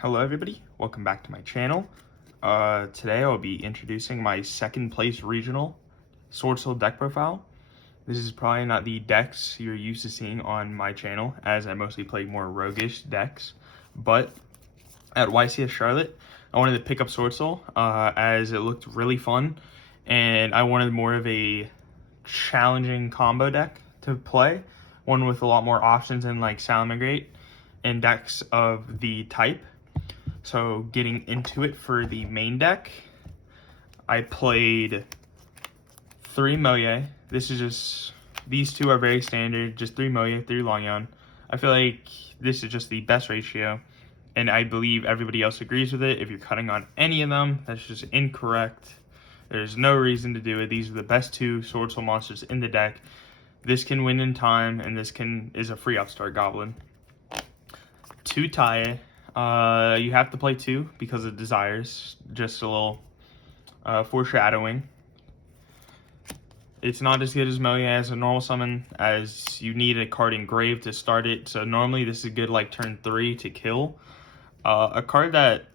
Hello everybody, welcome back to my channel. Today I'll be introducing my second place regional Swordsoul deck profile. This is probably not the decks you're used to seeing on my channel, as I mostly play more roguish decks. But at YCS Charlotte, I wanted to pick up Swordsoul as it looked really fun, and I wanted more of a challenging combo deck to play, one with a lot more options than like Salamangreat and decks of the type. So getting into it for the main deck, I played 3 Moye. These two are very standard, just 3 Moye, 3 Longyon. I feel like this is just the best ratio, and I believe everybody else agrees with it. If you're cutting on any of them, that's just incorrect. There's no reason to do it. These are the best two Swordsoul monsters in the deck. This can win in time, and this is a free upstart goblin. 2 Tae. You have to play 2 because of desires. Just a little foreshadowing. It's not as good as Moye as a normal summon, as you need a card engraved to start it. So normally this is good like turn 3 to kill. A card that,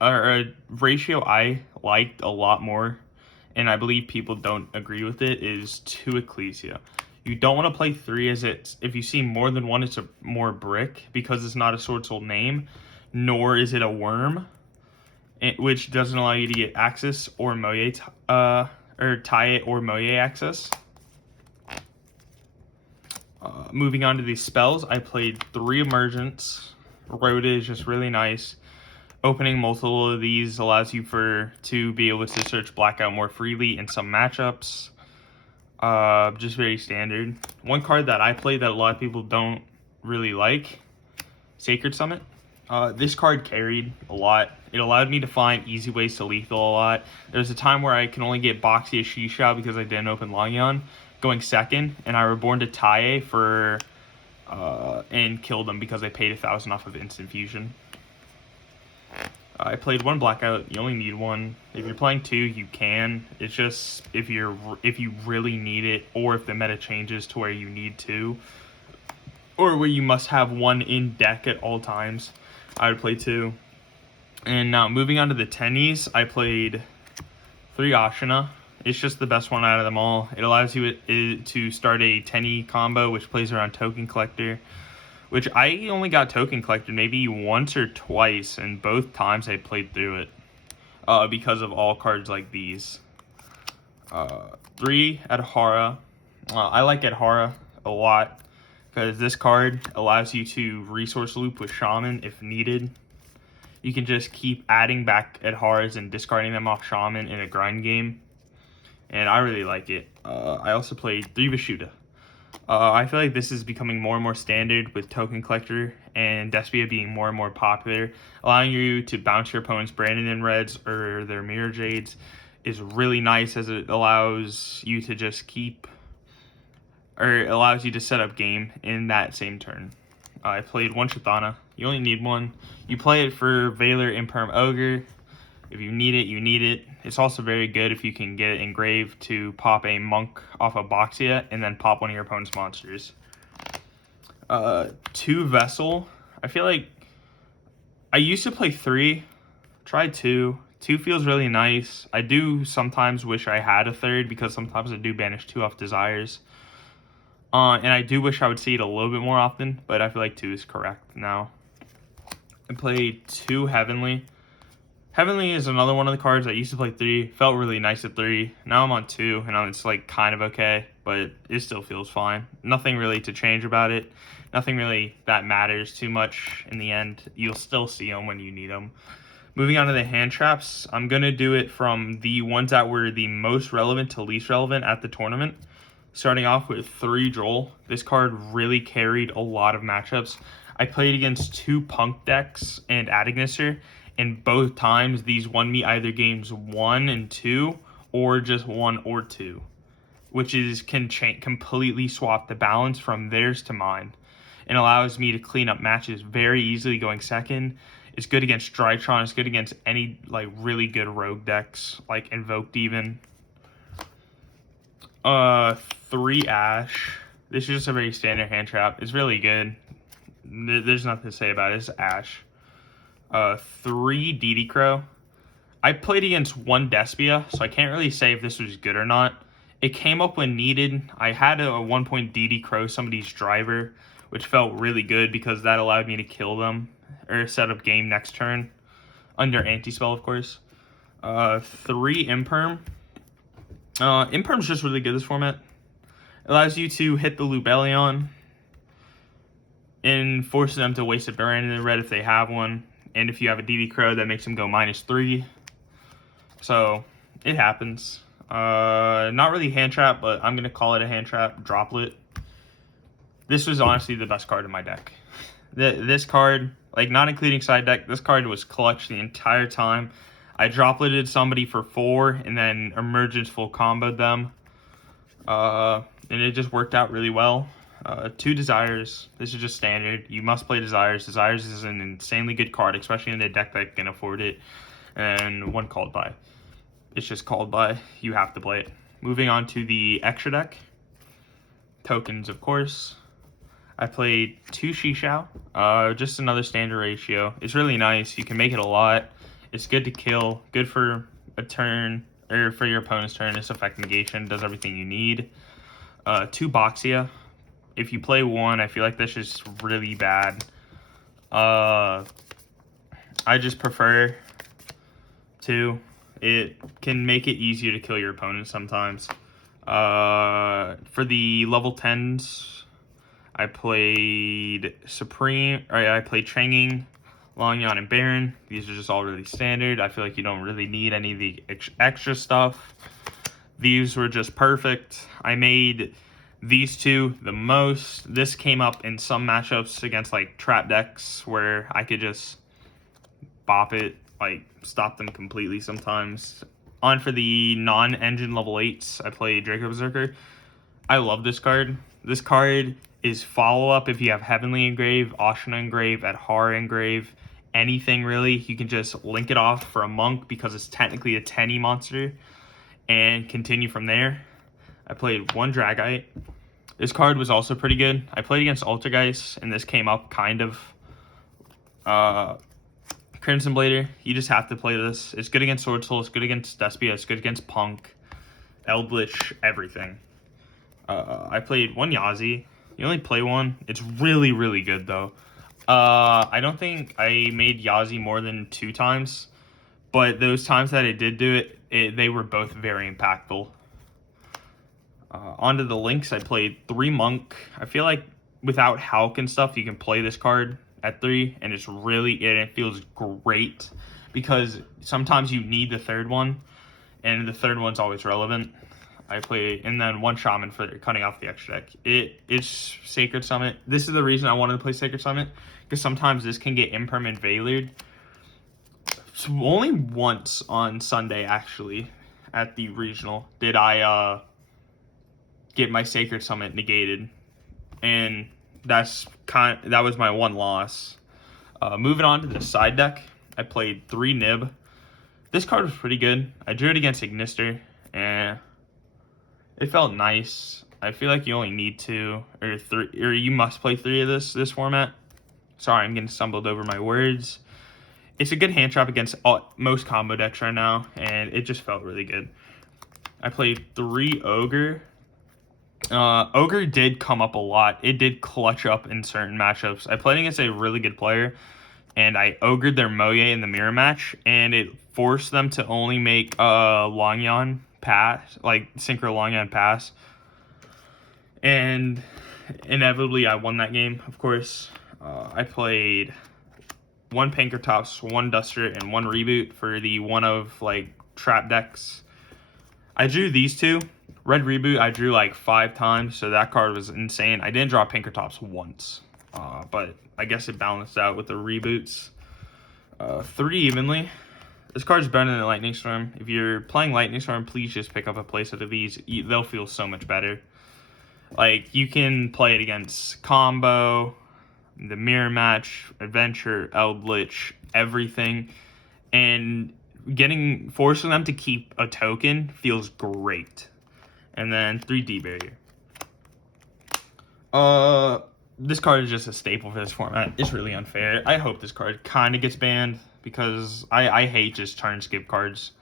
or a ratio I liked a lot more, and I believe people don't agree with it, is 2 Ecclesia. You don't want to play 3 as if you see more than one, it's a more brick because it's not a Swordsoul name, nor is it a worm, which doesn't allow you to get access or Moye, or Tae or Moye access. Moving on to these spells, I played 3 Emergence. Rhoda is just really nice. Opening multiple of these allows you to be able to search Blackout more freely in some matchups. Just very standard. One card that I played that a lot of people don't really like, Sacred Summit. This card carried a lot. It allowed me to find easy ways to lethal a lot. There's a time where I can only get Boxy as Shisha because I didn't open Longyon, going second, and I reborn to Tae and killed them because I paid 1,000 off of instant fusion. I played 1 Blackout. You only need 1. If you're playing 2, you can. It's just if you really need it, or if the meta changes to where you need 2, or where you must have 1 in deck at all times, I would play 2. And now moving on to the tennies, I played 3 Ashina. It's just the best one out of them all. It allows you to start a tenny combo, which plays around Token Collector, which I only got Token Collector maybe once or twice, and both times I played through it because of all cards like these. 3 Adhara. I like Adhara a lot because this card allows you to resource loop with Shaman if needed. You can just keep adding back Adharas and discarding them off Shaman in a grind game, and I really like it. I also played 3 Vishuda. I feel like this is becoming more and more standard with Token Collector and Despia being more and more popular. Allowing you to bounce your opponent's Brandon Reds or their Mirror Jades is really nice, as it allows you to just allows you to set up game in that same turn. I played 1 Chthana. You only need 1. You play it for Valor Imperm Ogre. If you need it, you need it. It's also very good if you can get it engraved to pop a Monk off of Boxia and then pop one of your opponent's monsters. 2 Vessel. I feel like I used to play 3. Tried 2. 2 feels really nice. I do sometimes wish I had a 3rd because sometimes I do banish 2 off desires. And I do wish I would see it a little bit more often, but I feel like 2 is correct now. I played 2 Heavenly. Heavenly is another one of the cards I used to play 3. Felt really nice at 3. Now I'm on 2, and it's like kind of okay, but it still feels fine. Nothing really to change about it. Nothing really that matters too much in the end. You'll still see them when you need them. Moving on to the hand traps, I'm going to do it from the ones that were the most relevant to least relevant at the tournament. Starting off with 3 Droll. This card really carried a lot of matchups. I played against 2 Punk decks and Adagnisser, and both times these won me either games 1 and 2 or just 1 or 2, which can completely swap the balance from theirs to mine, and allows me to clean up matches very easily going second. It's good against Drytron. It's good against any like really good rogue decks like Invoked even. 3 Ash. This is just a very standard hand trap. It's really good. There's nothing to say about it. It's Ash. 3 DD Crow. I played against 1 Despia, so I can't really say if this was good or not. It came up when needed. I had a 1-point DD Crow somebody's driver, which felt really good because that allowed me to kill them or set up game next turn under anti-spell, of course. 3 Imperm. Imperm's just really good this format. It allows you to hit the Lubellion and force them to waste a Baron in the red if they have one. And if you have a DD Crow, that makes them go -3. So, it happens. Not really hand trap, but I'm going to call it a hand trap. Droplet. This was honestly the best card in my deck. This card, like not including side deck, this card was clutch the entire time. I dropleted somebody for 4 and then emergence full comboed them. And it just worked out really well. 2 Desires. This is just standard. You must play Desires. Desires is an insanely good card, especially in a deck that can afford it. And 1 Called By. It's just Called By. You have to play it. Moving on to the extra deck. Tokens, of course. I played 2 Shishao. Just another standard ratio. It's really nice. You can make it a lot. It's good to kill. Good for a turn, or for your opponent's turn. It's effect negation. Does everything you need. 2 Boxia. If you play 1, I feel like this is really bad. I just prefer 2. It can make it easier to kill your opponent sometimes. For the level 10s, I played Supreme, or I played Changing, Longyan, and Baron. These are just all really standard. I feel like you don't really need any of the extra stuff. These were just perfect. I made these 2 the most. This came up in some matchups against like trap decks where I could just bop it, like stop them completely sometimes. On for the non-engine level 8s, I played Draco Berserker. I love this card. This card is follow-up if you have Heavenly Engrave, Ashna Engrave, Adhar Engrave, anything really. You can just link it off for a monk because it's technically a 10E monster and continue from there. I played 1 Dragite. This card was also pretty good. I played against Altergeist, and this came up kind of. Crimson Blader, you just have to play this. It's good against Swordsoul, it's good against Despia, it's good against Punk, Eldritch, everything. I played 1 Yazi. You only play 1. It's really, really good, though. I don't think I made Yazi more than 2 times, but those times that I did do it, they were both very impactful. Onto the links, I played 3 Monk. I feel like without Hulk and stuff, you can play this card at 3, and it feels great because sometimes you need the 3rd one, and the 3rd one's always relevant. I play, and then 1 Shaman for cutting off the extra deck. It's Sacred Summit. This is the reason I wanted to play Sacred Summit, because sometimes this can get impermanent Veilured. So only once on Sunday, actually, at the regional, did I get my Sacred Summit negated, and that was my 1 loss. Moving on to the side deck, I played 3 Nib. This card was pretty good. I drew it against Ignister, and it felt nice. I feel like you only need 2 or 3, or you must play 3 of this format. Sorry, I'm getting stumbled over my words. It's a good hand trap against most combo decks right now, and it just felt really good. I played 3 Ogre. Ogre did come up a lot. It did clutch up in certain matchups. I played against a really good player, and I ogred their Moye in the mirror match, and it forced them to only make Longyan pass, like Synchro Longyan pass. And inevitably, I won that game, of course. I played 1 Pankratops, 1 Duster, and 1 Reboot for the one of like trap decks. I drew these 2. Red Reboot, I drew like 5 times, so that card was insane. I didn't draw Pankratops once, but I guess it balanced out with the reboots. 3 evenly. This card's better than Lightning Storm. If you're playing Lightning Storm, please just pick up a playset of these. They'll feel so much better. Like, you can play it against Combo, the Mirror Match, Adventure, Eldritch, everything. And forcing them to keep a token feels great. And then 3 D Barrier. this card is just a staple for this format. It's really unfair. I hope this card kind of gets banned because I hate just turn skip cards.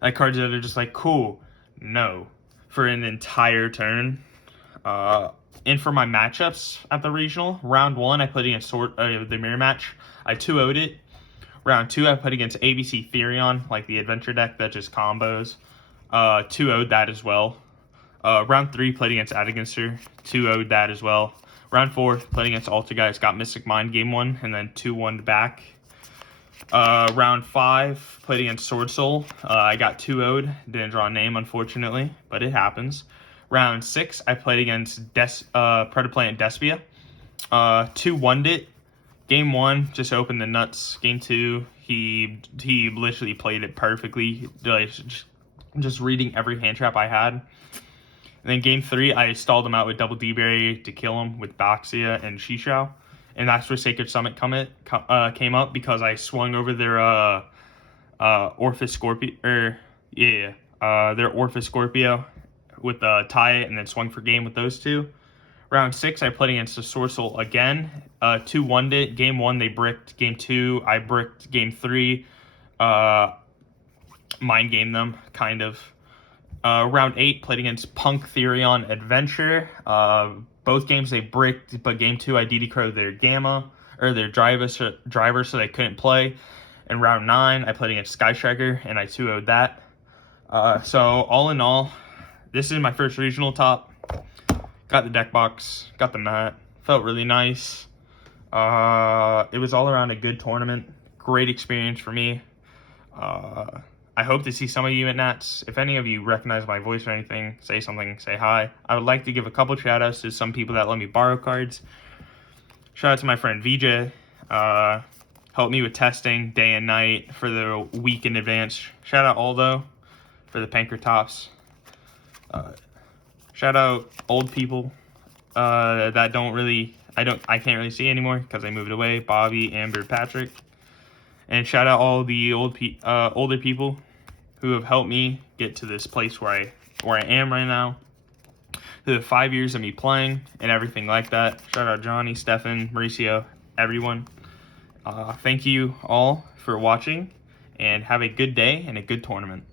Like cards that are just like, cool, no, for an entire turn. And for my matchups at the regional, round 1 I played against the mirror match. I 2-0'd it. Round 2 I played against ABC Therion, like the adventure deck that just combos. 2-0'd that as well. Round 3 played against Adaginster, 2-0'd that as well. Round 4 played against Altergeist, got Mystic Mind game 1, and then 2-1'd back. Round 5 played against Swordsoul. I got 2-0'd, didn't draw a name unfortunately, but it happens. Round 6 I played against Predaplant Despia. 2-1'd it. Game 1 just opened the nuts. Game 2 he literally played it perfectly, just reading every hand trap I had. And then game 3, I stalled him out with Double D-Berry to kill him with Baxia and Shishao. And that's where Sacred Summit came up because I swung over their Orphis Scorpio, their Orphis Scorpio with tie it and then swung for game with those two. Round 6, I played against the Swordsoul again. 2-1'd it. Game 1, they bricked. Game 2, I bricked. Game 3, mind game them, kind of. Round 8, played against Punk Therion Adventure. Both games they bricked, but game 2 I DD crowed their Gamma, or their driver, so they couldn't play. In round 9, I played against Sky Striker, and I 2-0'd that. So all in all, this is my first regional top. Got the deck box, got the mat, felt really nice. It was all around a good tournament, great experience for me. I hope to see some of you at Nats. If any of you recognize my voice or anything, say something, say hi. I would like to give a couple shout outs to some people that let me borrow cards. Shout out to my friend VJ, helped me with testing day and night for the week in advance. Shout out Aldo for the Panker tops. Shout out old people that I can't really see anymore because I moved away. Bobby, Amber, Patrick. And shout out all the older people who have helped me get to this place where I am right now. The 5 years of me playing and everything like that. Shout out Johnny, Stefan, Mauricio, everyone. Thank you all for watching, and have a good day and a good tournament.